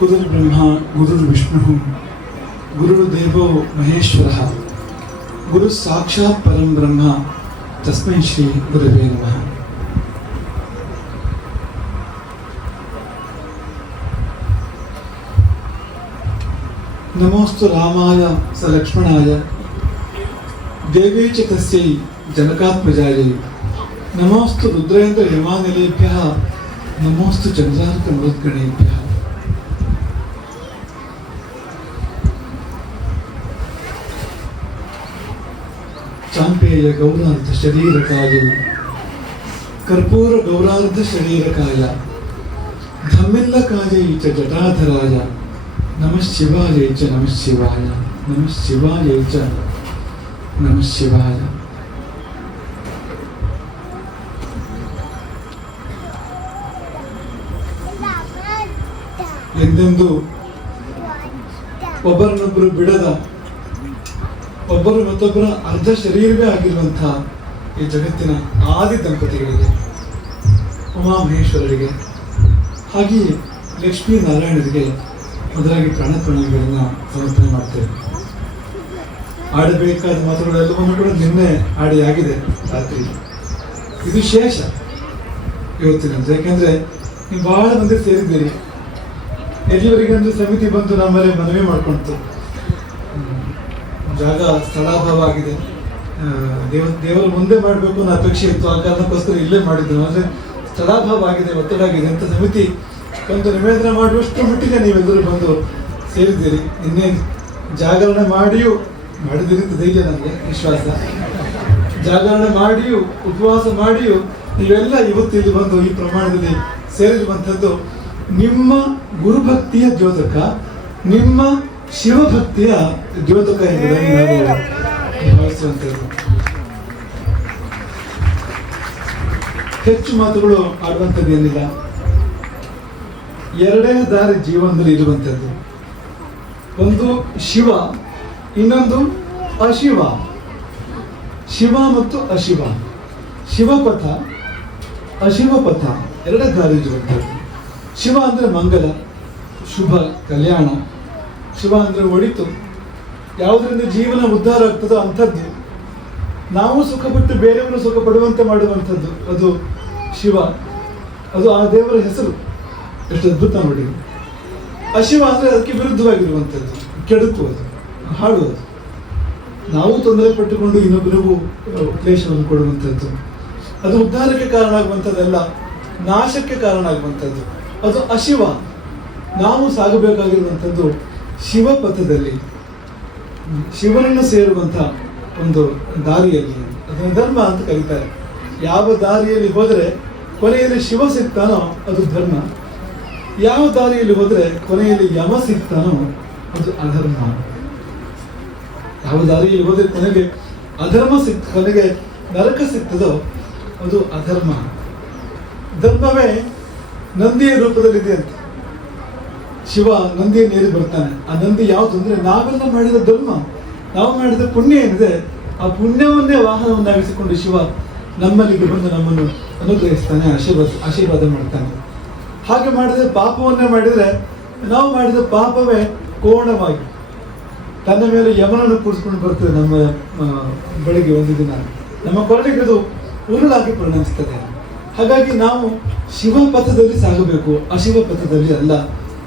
गुरुर्ब्रह्मा, गुरुर्विष्णुः, गुरुर्देवो महेश्वरः गुरुः साक्षात् परं ब्रह्म, तस्मै श्री गुरवे नमः। नमोऽस्तु रामाय स लक्ष्मणाय, देवी च तस्यै जनकात्मजायै, नमोऽस्तु रुद्रेन्द्र यमानिलेभ्यः नमोऽस्तु चन्द्रार्कमरुद्गणेभ्यः। ಕೃಪೆಯ ಗೌರಾರ್ಧ ಶರೀರಕಾಯವು ಕರ್ಪೂರ ಗೌರಾರ್ಧ ಶರೀರಕಾಯ ಧಮ್ಮೆಲ್ಲಕಾಯ ಚ ಜಟಾಧರಾಯ. ನಮಃ ಶಿವಾಯ ಚ ನಮಃ ಶಿವಾಯ ನಮಃ ಶಿವಾಯ ಚ ನಮಃ ಶಿವಾಯ. ಎಂದೆಂದು? ಒಬ್ಬರನ್ನೊಬ್ಬರು ಬಿಡದ. ಒಬ್ಬರು ಮತ್ತೊಬ್ಬರ ಅರ್ಧ ಶರೀರವೇ ಆಗಿರುವಂತಹ ಈ ಜಗತ್ತಿನ ಆದಿ ದಂಪತಿಗಳಿಗೆ, ಉಮಾಮಹೇಶ್ವರರಿಗೆ, ಹಾಗೆಯೇ ಲಕ್ಷ್ಮೀ ನಾರಾಯಣರಿಗೆ ಮೊದಲಾಗಿ ಪ್ರಾಣ ಪ್ರಣಯಗಳನ್ನು ಸಮರ್ಪಣೆ ಮಾಡ್ತೇವೆ. ಆಡಬೇಕಾದ ಮಾತುಗಳೆಲ್ಲವನ್ನು ಕೂಡ ನಿನ್ನೆ ಆಡಿ ಆಗಿದೆ ರಾತ್ರಿ. ಇದು ಶೇಷ ಇವತ್ತಿನಂತೆ ಯಾಕೆಂದ್ರೆ ನೀವು ಬಹಳ ಮಂದಿ ಸೇರಿದ್ದೀರಿ. ಎಲ್ಲಿವರೆಗೆ ಅಂದ್ರೆ ಸಮಿತಿ ಬಂದು ನಮ್ಮಲ್ಲೇ ಮನವಿ ಮಾಡ್ಕೊಂತು. ಹ್ಮ್. ಜಾಗ ಸ್ಥಳಾಭಾವ ಆಗಿದೆ ಆ, ದೇವ ದೇವರು ಮುಂದೆ ಮಾಡಬೇಕು ಅನ್ನೋ ಅಪೇಕ್ಷೆ ಇತ್ತು. ಆ ಕಾರಣಕ್ಕೋಸ್ಕರ ಇಲ್ಲೇ ಮಾಡಿದ್ದು ಅಂದರೆ ಸ್ಥಳಾಭಾವ ಆಗಿದೆ ಒತ್ತಡ ಆಗಿದೆ ಅಂತ ಸಮಿತಿ ಒಂದು ನಿವೇದನೆ ಮಾಡುವಷ್ಟು ಮಟ್ಟಿಗೆ ನೀವೆಲ್ಲರೂ ಬಂದು ಸೇರಿದ್ದೀರಿ. ಇನ್ನೇನು ಜಾಗರಣೆ ಮಾಡಿಯೂ ಮಾಡಿದಿರಿ ಅಂತ ಧೈರ್ಯ ನನಗೆ ವಿಶ್ವಾಸ. ಜಾಗರಣೆ ಮಾಡಿಯೂ ಉಪವಾಸ ಮಾಡಿಯೂ ನೀವೆಲ್ಲ ಇವತ್ತು ಇಲ್ಲಿ ಬಂದು ಈ ಪ್ರಮಾಣದಲ್ಲಿ ಸೇರಿರುವಂಥದ್ದು ನಿಮ್ಮ ಗುರುಭಕ್ತಿಯ ಜೋದಕ ನಿಮ್ಮ ಶಿವಭಕ್ತಿಯ ದ್ಯೋತಕ ಎಂಬುದಾಗಿ ನಾವು ಹೆಚ್ಚು ಮಾತುಗಳು ಆಡುವಂಥದ್ದು ಏನಿಲ್ಲ. ಎರಡೇ ದಾರಿ ಜೀವನದಲ್ಲಿ ಇರುವಂಥದ್ದು. ಒಂದು ಶಿವ, ಇನ್ನೊಂದು ಅಶಿವ. ಶಿವ ಮತ್ತು ಅಶಿವ. ಶಿವಪಥ ಅಶಿವ ಪಥ ಎರಡೇ ದಾರಿ ಇರುವಂಥದ್ದು. ಶಿವ ಅಂದರೆ ಮಂಗಲ, ಶುಭ, ಕಲ್ಯಾಣ. ಶಿವ ಅಂದರೆ ಒಳಿತು. ಯಾವುದರಿಂದ ಜೀವನ ಉದ್ಧಾರ ಆಗ್ತದೋ ಅಂಥದ್ದು. ನಾವು ಸುಖಪಟ್ಟು ಬೇರೆಯವರು ಸುಖ ಪಡುವಂತೆ ಮಾಡುವಂಥದ್ದು. ಅದು ಶಿವ. ಅದು ಆ ದೇವರ ಹೆಸರು. ಎಷ್ಟು ಅದ್ಭುತ ನೋಡಿ. ಅಶಿವ ಅಂದರೆ ಅದಕ್ಕೆ ವಿರುದ್ಧವಾಗಿರುವಂಥದ್ದು. ಕೆಡುಕುವುದು ಹಾಡುವುದು ನಾವು ತೊಂದರೆ ಪಟ್ಟುಕೊಂಡು ಇನ್ನೊಬ್ಬರಿಗೂ ಕ್ಲೇಶವನ್ನು ಕೊಡುವಂಥದ್ದು. ಅದು ಉದ್ಧಾರಕ್ಕೆ ಕಾರಣ ಆಗುವಂಥದ್ದಲ್ಲ ನಾಶಕ್ಕೆ ಕಾರಣ ಆಗುವಂಥದ್ದು ಅದು ಅಶಿವ. ನಾವು ಸಾಗಬೇಕಾಗಿರುವಂಥದ್ದು ಶಿವಪಥದಲ್ಲಿ ಶಿವನನ್ನು ಸೇರುವಂಥ ಒಂದು ದಾರಿಯಲ್ಲಿ ಅದನ್ನು ಧರ್ಮ ಅಂತ ಕರೀತಾರೆ. ಯಾವ ದಾರಿಯಲ್ಲಿ ಹೋದರೆ ಕೊನೆಯಲ್ಲಿ ಶಿವ ಸಿಗ್ತಾನೋ ಅದು ಧರ್ಮ. ಯಾವ ದಾರಿಯಲ್ಲಿ ಹೋದರೆ ಕೊನೆಯಲ್ಲಿ ಯಮ ಸಿಗ್ತಾನೋ ಅದು ಅಧರ್ಮ. ಯಾವ ದಾರಿಯಲ್ಲಿ ಹೋದರೆ ಕೊನೆಗೆ ಅಧರ್ಮ ಸಿಕ್ ಕೊನೆಗೆ ನರಕ ಸಿಗ್ತದೋ ಅದು ಅಧರ್ಮ. ಧರ್ಮವೇ ನಂದಿಯ ರೂಪದಲ್ಲಿದೆ ಅಂತ. ಶಿವ ನಂದಿಯನ್ನು ಏರಿ ಬರ್ತಾನೆ. ಆ ನಂದಿ ಯಾವುದು ಅಂದರೆ ನಾವೆಲ್ಲ ಮಾಡಿದ ಧರ್ಮ. ನಾವು ಮಾಡಿದ ಪುಣ್ಯ ಏನಿದೆ? ಆ ಪುಣ್ಯವನ್ನೇ ವಾಹನವನ್ನಾಗಿಸಿಕೊಂಡು ಶಿವ ನಮ್ಮಲ್ಲಿಗೆ ಬಂದು ನಮ್ಮನ್ನು ಅನುಗ್ರಹಿಸ್ತಾನೆ, ಆಶೀರ್ವಾದ ಆಶೀರ್ವಾದ ಮಾಡ್ತಾನೆ. ಹಾಗೆ ಮಾಡಿದ್ರೆ ಪಾಪವನ್ನೇ ಮಾಡಿದರೆ ನಾವು ಮಾಡಿದ ಪಾಪವೇ ಕೋಣವಾಗಿ. ತನ್ನ ಮೇಲೆ ಯಮನನ್ನು ಕೂರಿಸ್ಕೊಂಡು ಬರ್ತದೆ ನಮ್ಮ ಬೆಳಗ್ಗೆ ಒಂದು ದಿನ. ನಮ್ಮ ಕೊರಳಿಗೆ ಅದು ಉರುಳಾಗಿ ಪರಿಣಮಿಸ್ತದೆ. ಹಾಗಾಗಿ ನಾವು ಶಿವ ಪಥದಲ್ಲಿ ಸಾಗಬೇಕು. ಅಶಿವ ಪಥದಲ್ಲಿ ಅಲ್ಲ.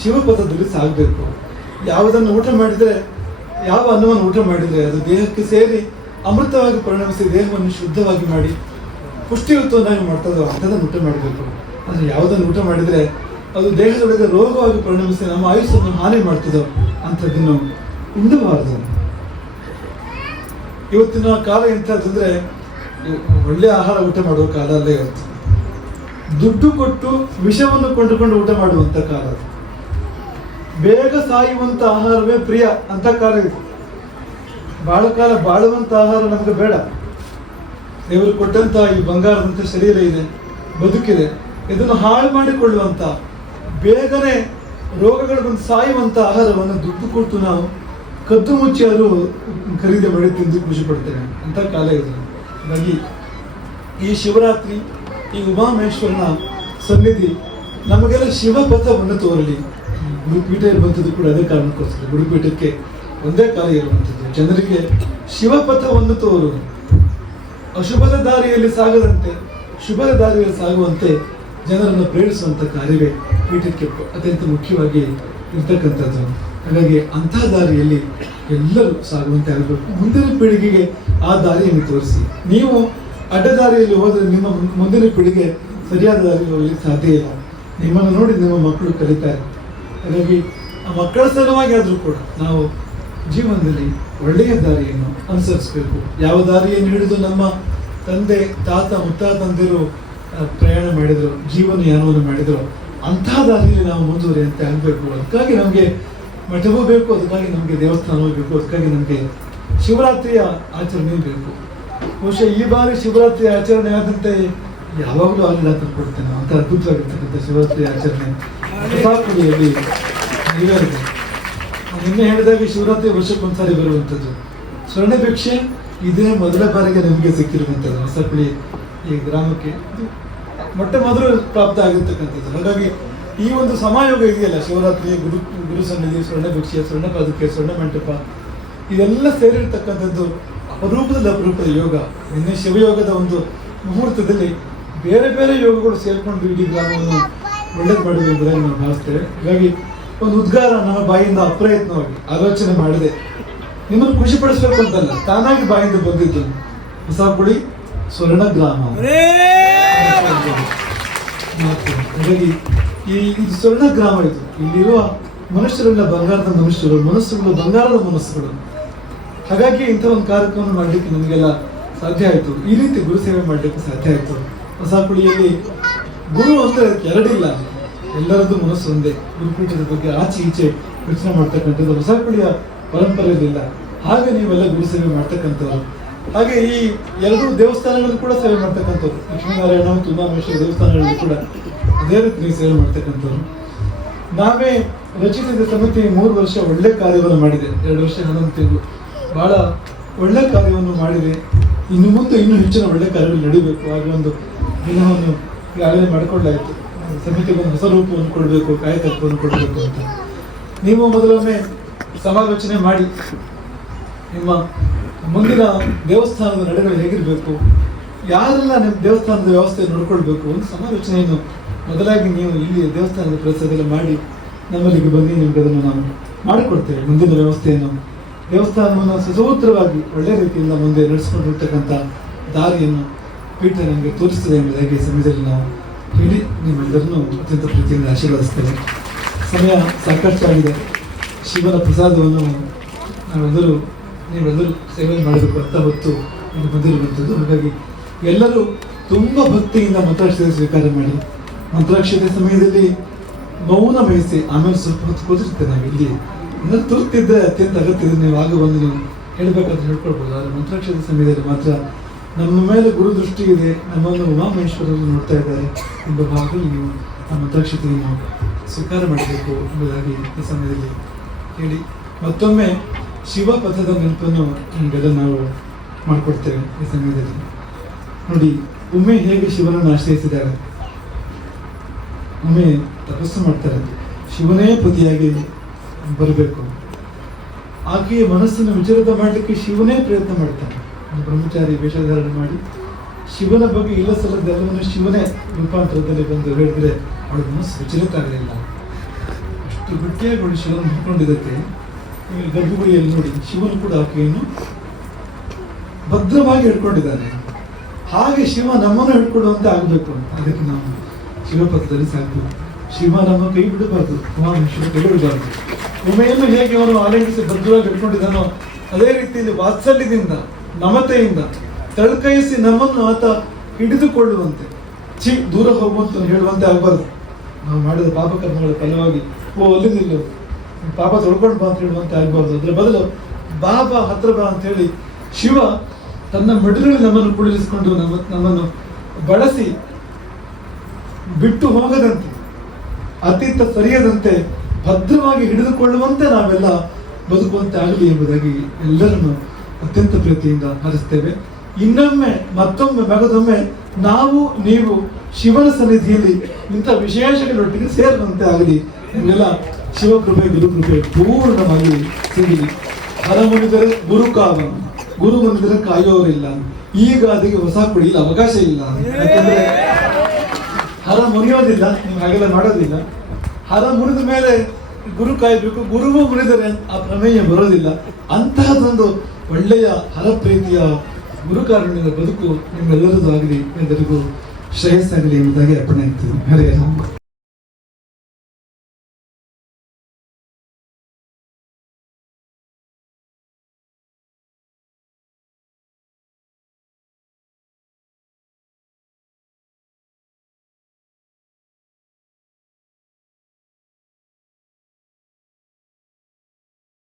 ಶಿವಪಥದಲ್ಲಿ ಸಾಗಬೇಕು ಯಾವುದನ್ನು ಊಟ ಮಾಡಿದರೆ, ಯಾವ ಅನ್ನವನ್ನು ಊಟ ಮಾಡಿದರೆ ಅದು ದೇಹಕ್ಕೆ ಸೇರಿ ಅಮೃತವಾಗಿ ಪರಿಣಮಿಸಿ ದೇಹವನ್ನು ಶುದ್ಧವಾಗಿ ಮಾಡಿ ಪುಷ್ಟಿಯುತವನ್ನಾಗಿ ಮಾಡ್ತದೋ ಅಂಥದನ್ನು ಊಟ ಮಾಡಬೇಕು. ಅಂದರೆ ಯಾವುದನ್ನು ಊಟ ಮಾಡಿದರೆ ಅದು ದೇಹದೊಳಗೆ ರೋಗವಾಗಿ ಪರಿಣಮಿಸಿ ನಮ್ಮ ಆಯುಸ್ಸನ್ನು ಹಾನಿ ಮಾಡ್ತದೋ ಅಂಥದ್ದನ್ನು ಉಂಡಬಾರದು ಇವತ್ತಿನ ಕಾಲ ಎಂಥದ್ದಂದ್ರೆ ಒಳ್ಳೆ ಆಹಾರ ಊಟ ಮಾಡುವ ಕಾಲ ಅಲ್ಲೇ ಇವತ್ತು. ದುಡ್ಡು ಕೊಟ್ಟು ವಿಷವನ್ನು ಕೊಂಡುಕೊಂಡು ಊಟ ಮಾಡುವಂಥ ಕಾಲ ಅದು. ಬೇಗ ಸಾಯುವಂಥ ಆಹಾರವೇ ಪ್ರಿಯ ಅಂತ ಕಾಲ ಇದೆ. ಬಾಳ ಕಾಲ ಬಾಳುವಂಥ ಆಹಾರ ನಮಗೆ ಬೇಡ. ದೇವರು ಕೊಟ್ಟಂತ ಈ ಬಂಗಾರದಂಥ ಶರೀರ ಇದೆ, ಬದುಕಿದೆ, ಇದನ್ನು ಹಾಳು ಮಾಡಿಕೊಳ್ಳುವಂತ, ಬೇಗನೆ ರೋಗಗಳು ಬಂದು ಸಾಯುವಂತ ಆಹಾರವನ್ನು ದುಡ್ಡು ಕೊಟ್ಟು ನಾವು ಕದ್ದು ಮುಚ್ಚಿಯಾರು ಖರೀದಿ ಮಾಡಿ ತಿಂದು ಖುಷಿ ಪಡ್ತೇವೆ ಅಂತ ಕಾಲ ಇದೆ. ಹಾಗಾಗಿ ಈ ಶಿವರಾತ್ರಿ, ಈ ಉಮಾಮಹೇಶ್ವರನ ಸನ್ನಿಧಿ ನಮಗೆಲ್ಲ ಶಿವಪಥವನ್ನು ತೋರಲಿ. ಗುರುಪೀಠ ಇರುವಂಥದ್ದು ಕೂಡ ಅದೇ ಕಾರಣಕ್ಕೋಸ್ಕರ ಗುರುಪೀಠಕ್ಕೆ ಒಂದೇ ಕಾಲ ಇರುವಂಥದ್ದು. ಜನರಿಗೆ ಶಿವಪಥವನ್ನು ತೋರು ಅಶುಭದ ದಾರಿಯಲ್ಲಿ ಸಾಗದಂತೆ, ಶುಭದ ದಾರಿಯಲ್ಲಿ ಸಾಗುವಂತೆ ಜನರನ್ನು ಪ್ರೇರಿಸುವಂಥ ಕಾರ್ಯವೇ ಪೀಠಕ್ಕೆ ಅತ್ಯಂತ ಮುಖ್ಯವಾಗಿ ಇರ್ತಕ್ಕಂಥದ್ದು. ಹಾಗಾಗಿ ಅಂತಹ ದಾರಿಯಲ್ಲಿ ಎಲ್ಲರೂ ಸಾಗುವಂತೆ ಆಗಬೇಕು. ಮುಂದಿನ ಪೀಳಿಗೆಗೆ ಆ ದಾರಿಯನ್ನು ತೋರಿಸಿ. ನೀವು ಅಡ್ಡ ದಾರಿಯಲ್ಲಿ ಹೋದರೆ ನಿಮ್ಮ ಮುಂದಿನ ಪೀಳಿಗೆ ಸರಿಯಾದ ದಾರಿಯಲ್ಲಿ ಹೋಗಲಿಕ್ಕೆ ಸಾಧ್ಯ ಇಲ್ಲ. ನಿಮ್ಮನ್ನು ನೋಡಿ ನಿಮ್ಮ ಮಕ್ಕಳು ಕಲಿತಾರೆ. ಹಾಗಾಗಿ ಮಕ್ಕಳ ಸಲುವಾಗಿ ಆದರೂ ಕೂಡ ನಾವು ಜೀವನದಲ್ಲಿ ಒಳ್ಳೆಯ ದಾರಿಯನ್ನು ಅನುಸರಿಸಬೇಕು. ಯಾವ ದಾರಿಯನ್ನು ಹಿಡಿದು ನಮ್ಮ ತಂದೆ, ತಾತ, ಮುತ್ತಾತಂದಿರು ತಂದಿರು ಪ್ರಯಾಣ ಮಾಡಿದರು ಜೀವನ ಯಾನವನ್ನು ಮಾಡಿದರು, ಅಂಥ ದಾರಿಯಲ್ಲಿ ನಾವು ಮುಂದುವರಿಯಂತೆ ಆಗಬೇಕು. ಅದಕ್ಕಾಗಿ ನಮಗೆ ಮಠವೂ ಬೇಕು, ಅದಕ್ಕಾಗಿ ನಮಗೆ ದೇವಸ್ಥಾನವೂ ಬೇಕು, ಅದಕ್ಕಾಗಿ ನಮಗೆ ಶಿವರಾತ್ರಿಯ ಆಚರಣೆ ಬೇಕು. ಬಹುಶಃ ಈ ಬಾರಿ ಶಿವರಾತ್ರಿ ಆಚರಣೆ ಆದಂತೆ ಯಾವಾಗಲೂ ಆಗಲಿಲ್ಲ ಅಂತ ಕೊಡ್ತೇನೆ ಅಂತ ಅದ್ಭುತವಾಗಿರ್ತಕ್ಕಂಥ ಶಿವರಾತ್ರಿ ಆಚರಣೆ. ನಿನ್ನೆ ಹೇಳಿದಾಗ ಶಿವರಾತ್ರಿ ವರ್ಷಕ್ಕೊಂದ್ಸಾರಿ ಬರುವಂಥದ್ದು. ಸ್ವರ್ಣ ಭಿಕ್ಷೆ ಇದೇ ಮೊದಲ ಬಾರಿಗೆ ನಮಗೆ ಸಿಕ್ಕಿರುವಂಥದ್ದು. ಹೊಸಪಳ್ಳಿ ಈ ಗ್ರಾಮಕ್ಕೆ. ಮೊಟ್ಟೆ ಮೊದಲು ಪ್ರಾಪ್ತ ಆಗಿರ್ತಕ್ಕಂಥದ್ದು. ಹಾಗಾಗಿ ಈ ಒಂದು ಸಮಾಯೋಗ ಇದೆಯಲ್ಲ, ಶಿವರಾತ್ರಿ, ಗುರು ಗುರು ಸನ್ನಿಧಿ, ಸ್ವರ್ಣ ಭಿಕ್ಷೆ, ಸ್ವರ್ಣ ಪಾದಕ್ಕೆ ಸ್ವರ್ಣ ಮಂಟಪ, ಇದೆಲ್ಲ ಸೇರಿರ್ತಕ್ಕಂಥದ್ದು ಅಪರೂಪದಲ್ಲಿ ಅಪರೂಪದ ಯೋಗ. ನಿನ್ನೆ ಶಿವಯೋಗದ ಒಂದು ಮುಹೂರ್ತದಲ್ಲಿ ಬೇರೆ ಬೇರೆ ಯೋಗಗಳು ಸೇರ್ಕೊಂಡು ಇಡೀ ಗ್ರಾಮವನ್ನು ಒಳ್ಳೇದು ಮಾಡಿದೆ ಎಂಬುದಾಗಿ ನಾವು ಭಾವಿಸ್ತೇವೆ ಹೀಗಾಗಿ ಒಂದು ಉದ್ಗಾರ ನನ್ನ ಬಾಯಿಂದ ಅಪ್ರಯತ್ನವಾಗಿ ಆಲೋಚನೆ ಮಾಡಿದೆ ನಿಮ್ಮನ್ನು ಖುಷಿ ಪಡಿಸ್ಬೇಕು ಅಂತಲ್ಲ ತಾನಾಗಿ ಬಾಯಿಂದ ಬಂದಿದ್ದು ಹೊಸಪುಳಿ ಸ್ವರ್ಣ ಗ್ರಾಮ. ಹಾಗಾಗಿ ಈ ಇದು ಸ್ವರ್ಣ ಗ್ರಾಮ ಇದು. ಇಲ್ಲಿರುವ ಮನುಷ್ಯರೆಲ್ಲ ಬಂಗಾರದ ಮನುಷ್ಯರು ಮನಸ್ಸುಗಳು ಬಂಗಾರದ ಮನಸ್ಸುಗಳು. ಹಾಗಾಗಿ ಇಂಥ ಒಂದು ಕಾರ್ಯಕ್ರಮ ಮಾಡಲಿಕ್ಕೆ ನಮಗೆಲ್ಲ ಸಾಧ್ಯ ಆಯಿತು. ಈ ರೀತಿ ಗುರು ಸೇವೆ ಮಾಡಲಿಕ್ಕೆ ಸಾಧ್ಯ ಆಯಿತು. ಹೊಸಪುಳಿಯಲ್ಲಿ ಗುರು ಅಂತ ಎರಡಿಲ್ಲ. ಎಲ್ಲರದ್ದು ಮನಸ್ಸು ಒಂದೇ. ಗುರುಪೀಠದ ಬಗ್ಗೆ ಆಚೆ ಈಚೆ ಯೋಚನೆ ಮಾಡ್ತಕ್ಕಂಥದ್ದು ಹೊಸ ಪೀಳಿಯ ಪರಂಪರೆಯಲ್ಲಿಲ್ಲ. ಹಾಗೆ ನೀವೆಲ್ಲ ಗುರು ಸೇವೆ ಮಾಡ್ತಕ್ಕಂಥವ್ರು. ಹಾಗೆ ಈ ಎರಡೂ ದೇವಸ್ಥಾನಗಳು ಕೂಡ ಸೇವೆ ಮಾಡ್ತಕ್ಕಂಥವ್ರು. ಲಕ್ಷ್ಮೀನಾರಾಯಣ ತುಂಬಾ ದೇವಸ್ಥಾನಗಳಲ್ಲಿ ಕೂಡ ಅದೇ ರೀತಿ ಸೇವೆ ಮಾಡ್ತಕ್ಕಂಥವ್ರು. ನಾವೇ ರಚಿಸಿದ ಸಮಿತಿ ಮೂರು ವರ್ಷ ಒಳ್ಳೆ ಕಾರ್ಯವನ್ನು ಮಾಡಿದೆ. ಎರಡು ವರ್ಷ ಹನ್ನೊಂದು ತಿಂಗಳು ಬಹಳ ಒಳ್ಳೆ ಕಾರ್ಯವನ್ನು ಮಾಡಿದೆ. ಇನ್ನು ಮುಂದೆ ಇನ್ನೂ ಹೆಚ್ಚಿನ ಒಳ್ಳೆ ಕಾರ್ಯಗಳು ನಡೀಬೇಕು. ಹಾಗೆ ಒಂದು ದಿನವನ್ನು ಈಗಾಗಲೇ ಮಾಡಿಕೊಳ್ಳಾಯಿತು ಸಮಿತಿಗೆ ಒಂದು ಹೊಸ ರೂಪವನ್ನು ಕೊಡಬೇಕು, ಕಾಯಕತ್ವವನ್ನು ಕೊಡಬೇಕು ಅಂತ. ನೀವು ಮೊದಲೊಮ್ಮೆ ಸಮಾಲೋಚನೆ ಮಾಡಿ, ನಿಮ್ಮ ಮುಂದಿನ ದೇವಸ್ಥಾನದ ನಡೆಗಳು ಹೇಗಿರಬೇಕು, ಯಾರೆಲ್ಲ ನಿಮ್ಮ ದೇವಸ್ಥಾನದ ವ್ಯವಸ್ಥೆ ನೋಡ್ಕೊಳ್ಬೇಕು ಒಂದು ಸಮಾಲೋಚನೆಯನ್ನು ಮೊದಲಾಗಿ ನೀವು ಇಲ್ಲಿ ದೇವಸ್ಥಾನದ ಪ್ರವೇಶದಲ್ಲಿ ಮಾಡಿ, ನಮ್ಮಲ್ಲಿಗೆ ಬಂದು ನಿಮ್ಗೆ ಅದನ್ನು ನಾವು ಮಾಡಿಕೊಡ್ತೇವೆ ಮುಂದಿನ ವ್ಯವಸ್ಥೆಯನ್ನು. ದೇವಸ್ಥಾನವನ್ನು ಸುಸೂತ್ರವಾಗಿ ಒಳ್ಳೆಯ ರೀತಿಯಿಂದ ಮುಂದೆ ನಡೆಸ್ಕೊಂಡಿರ್ತಕ್ಕಂಥ ದಾರಿಯನ್ನು ಪೀಠ ನಮಗೆ ತೋರಿಸ್ತದೆ ಎಂಬುದಾಗಿ ಸಮಯದಲ್ಲಿ ನಾವು ಹೇಳಿ ನಿಮ್ಮೆಲ್ಲರನ್ನೂ ಅತ್ಯಂತ ಪ್ರೀತಿಯಿಂದ ಆಶೀರ್ವದಿಸ್ತೇವೆ. ಸಮಯ ಸಾಕಷ್ಟು ಆಗಿದೆ. ಶಿವನ ಪ್ರಸಾದವನ್ನು ನಾವೆಲ್ಲರೂ, ನೀವೆಲ್ಲರೂ ಸೇವೆ ಮಾಡಬೇಕು ಅಂತ ಹೊತ್ತು ಇಲ್ಲಿ ಬಂದಿರುವಂಥದ್ದು. ಹಾಗಾಗಿ ಎಲ್ಲರೂ ತುಂಬ ಭಕ್ತಿಯಿಂದ ಮಂತ್ರಾಕ್ಷತೆ ಸ್ವೀಕಾರ ಮಾಡಿ. ಮಂತ್ರಾಕ್ಷತೆ ಸಮಯದಲ್ಲಿ ಮೌನ ವಹಿಸಿ ಆಮೇಲೆ ಸ್ವಲ್ಪ ಹೊತ್ತು ಕೂತಿರ್ತೇವೆ ನಾವು ಇಲ್ಲಿ. ತುರ್ತಿದ್ದರೆ ಅತ್ಯಂತ ಅಗತ್ಯ ನೀವು ಆಗ ಬಂದು ನೀವು ಹೇಳ್ಬೇಕಂತ ಹೇಳ್ಕೊಳ್ಬೋದು. ಆದರೆ ಮಂತ್ರಾಕ್ಷತೆ ಸಮಯದಲ್ಲಿ ಮಾತ್ರ ನಮ್ಮ ಮೇಲೆ ಗುರು ದೃಷ್ಟಿ ಇದೆ ನಮ್ಮನ್ನು ಉಮಾಮಹೇಶ್ವರರು ನೋಡ್ತಾ ಇದ್ದಾರೆ ಎಂಬ ಭಾಗದಲ್ಲಿ ನೀವು ನಮ್ಮ ದಕ್ಷತೆಯನ್ನು ಸ್ವೀಕಾರ ಮಾಡಬೇಕು ಎಂಬುದಾಗಿ ಈ ಸಮಯದಲ್ಲಿ ಹೇಳಿ. ಮತ್ತೊಮ್ಮೆ ಶಿವ ಪಥದ ನೆನಪನ್ನು ನಿಮಗೆಲ್ಲ ನಾವು ಮಾಡಿಕೊಡ್ತೇವೆ ಈ ಸಮಯದಲ್ಲಿ. ನೋಡಿ, ಉಮೆ ಹೇಗೆ ಶಿವನನ್ನು ಆಶ್ರಯಿಸಿದ್ದಾರೆ? ಉಮೆ ತಪಸ್ಸು ಮಾಡ್ತಾರೆ. ಶಿವನೇ ಪತಿಯಾಗಿ ಬರಬೇಕು. ಆಕೆಯ ಮನಸ್ಸನ್ನು ವಿಚಲಿತ ಮಾಡಲಿಕ್ಕೆ ಶಿವನೇ ಪ್ರಯತ್ನ ಮಾಡ್ತಾನೆ. ಬ್ರಹ್ಮಚಾರಿ ವೇಷಧಾರಣೆ ಮಾಡಿ ಶಿವನ ಬಗ್ಗೆ ಇಲ್ಲ ಸಲ್ಲದೆಲ್ಲವನ್ನು ಶಿವನೇ ರೂಪಾಂತರದಲ್ಲಿ ಬಂದು ಹೇಳಿದ್ರೆ ಅವಳ ಮನಸ್ಸು ವಿಚಲಿತ ಅಷ್ಟು ಗಟ್ಟಿಯಾಗಿ ಶಿವನ ಹಿಡ್ಕೊಂಡಿದ್ದಕ್ಕೆ ಈ ಗರ್ಭಗುಡಿಯಲ್ಲಿ ನೋಡಿ ಶಿವನು ಕೂಡ ಆಕೆಯನ್ನು ಭದ್ರವಾಗಿ ಹಿಡ್ಕೊಂಡಿದ್ದಾನೆ ಹಾಗೆ ಶಿವ ನಮ್ಮನ್ನು ಹಿಡ್ಕೊಳ್ಳುವಂತೆ ಆಗಬೇಕು ಅದಕ್ಕೆ ನಾವು ಶಿವಪಥದಲ್ಲಿ ಸಾಕು. ಶಿವ ನಮ್ಮ ಕೈ ಬಿಡಬಾರ್ದು. ಉಮಾಮೇಶ್ವರ ಕೈ ಬಿಡಬಾರ್ದು. ಉಮೆಯನ್ನು ಹೇಗೆ ಅವನು ಆಲಂಗಿಸಿ ಭದ್ರವಾಗಿ ಹಿಡ್ಕೊಂಡಿದ್ದಾನೋ ಅದೇ ರೀತಿಯಲ್ಲಿ ವಾತ್ಸಲ್ಯದಿಂದ ನಮತೆಯಿಂದ ತಳ್ಕೈಸಿ ನಮ್ಮನ್ನು ಆತ ಹಿಡಿದುಕೊಳ್ಳುವಂತೆ. ಚಿ ದೂರ ಹೋಗುವಂತ ಹೇಳುವಂತೆ ಆಗಬಾರ್ದು. ನಾವು ಮಾಡಿದ ಪಾಪಕರ್ಮಗಳ ಫಲವಾಗಿ ಓ, ಅಲ್ಲಿ ನಿಲ್ಲು. ಪಾಪ ತೊಳ್ಕೊಂಡು ಬಾ ಅಂತ ಹೇಳುವಂತೆ ಆಗಬಾರ್ದು. ಅದರ ಬದಲು ಬಾಬಾ ಹತ್ರ ಬಾ ಅಂತ ಹೇಳಿ ಶಿವ ತನ್ನ ಮಡಿಲಲ್ಲಿ ನಮ್ಮನ್ನು ಕುಡಿಲಿಸಿಕೊಂಡು ನಮ್ಮ, ನಮ್ಮನ್ನು ಬಳಸಿ ಬಿಟ್ಟು ಹೋಗದಂತೆ ಅತೀತ ಸರಿಯದಂತೆ ಭದ್ರವಾಗಿ ಹಿಡಿದುಕೊಳ್ಳುವಂತೆ ನಾವೆಲ್ಲ ಬದುಕುವಂತೆ ಆಗಲಿ ಎಂಬುದಾಗಿ ಎಲ್ಲರನ್ನು ಅತ್ಯಂತ ಪ್ರೀತಿಯಿಂದ ಹರಿಸ್ತೇವೆ ಇನ್ನೊಮ್ಮೆ, ಮತ್ತೊಮ್ಮೆ, ಮಗದೊಮ್ಮೆ ನಾವು, ನೀವು ಶಿವನ ಸನ್ನಿಧಿಯಲ್ಲಿ ಇಂಥ ವಿಶೇಷಗಳೊಟ್ಟಿಗೆ ಸೇರುವಂತೆ ಆಗಲಿ. ಇವೆಲ್ಲ ಶಿವಕೃಪೆ, ಗುರುಕೃಪೆ ಪೂರ್ಣವಾಗಿ ಸಿಗಲಿ. ಹರ ಮುನಿದರೆ ಗುರು ಕಾವ ಗುರು ಮುನಿದರೆ ಕಾಯೋರಿಲ್ಲ. ಈಗ ಅದಕ್ಕೆ ಹೊಸ ಇಲ್ಲ ಅವಕಾಶ ಇಲ್ಲ. ಯಾಕಂದ್ರೆ ಹರ ಮುರಿಯೋದಿಲ್ಲ, ನೀವು ಹಾಗೆಲ್ಲ ಮಾಡೋದಿಲ್ಲ. ಹರ ಮುರಿದ ಮೇಲೆ ಗುರು ಕಾಯಬೇಕು, ಗುರುವು ಮುರಿದರೆ ಆ ಪ್ರಮೇಯ ಬರೋದಿಲ್ಲ. ಅಂತಹದೊಂದು ಒಳ್ಳೆಯ ಹರಪ್ರೀತಿಯ ಗುರುಕಾರುಣ್ಯದ ಬದುಕು ನಿಮ್ಮೆಲ್ಲರದ್ದು ಆಗಲಿ ಎಲ್ಲರಿಗೂ ಶ್ರೇಯಸ್ಸಾಗಲಿ ಎಂಬುದಾಗಿ ಅರ್ಪಣೆ ಆಗ್ತದೆ ಹರೇ ರಾಮ.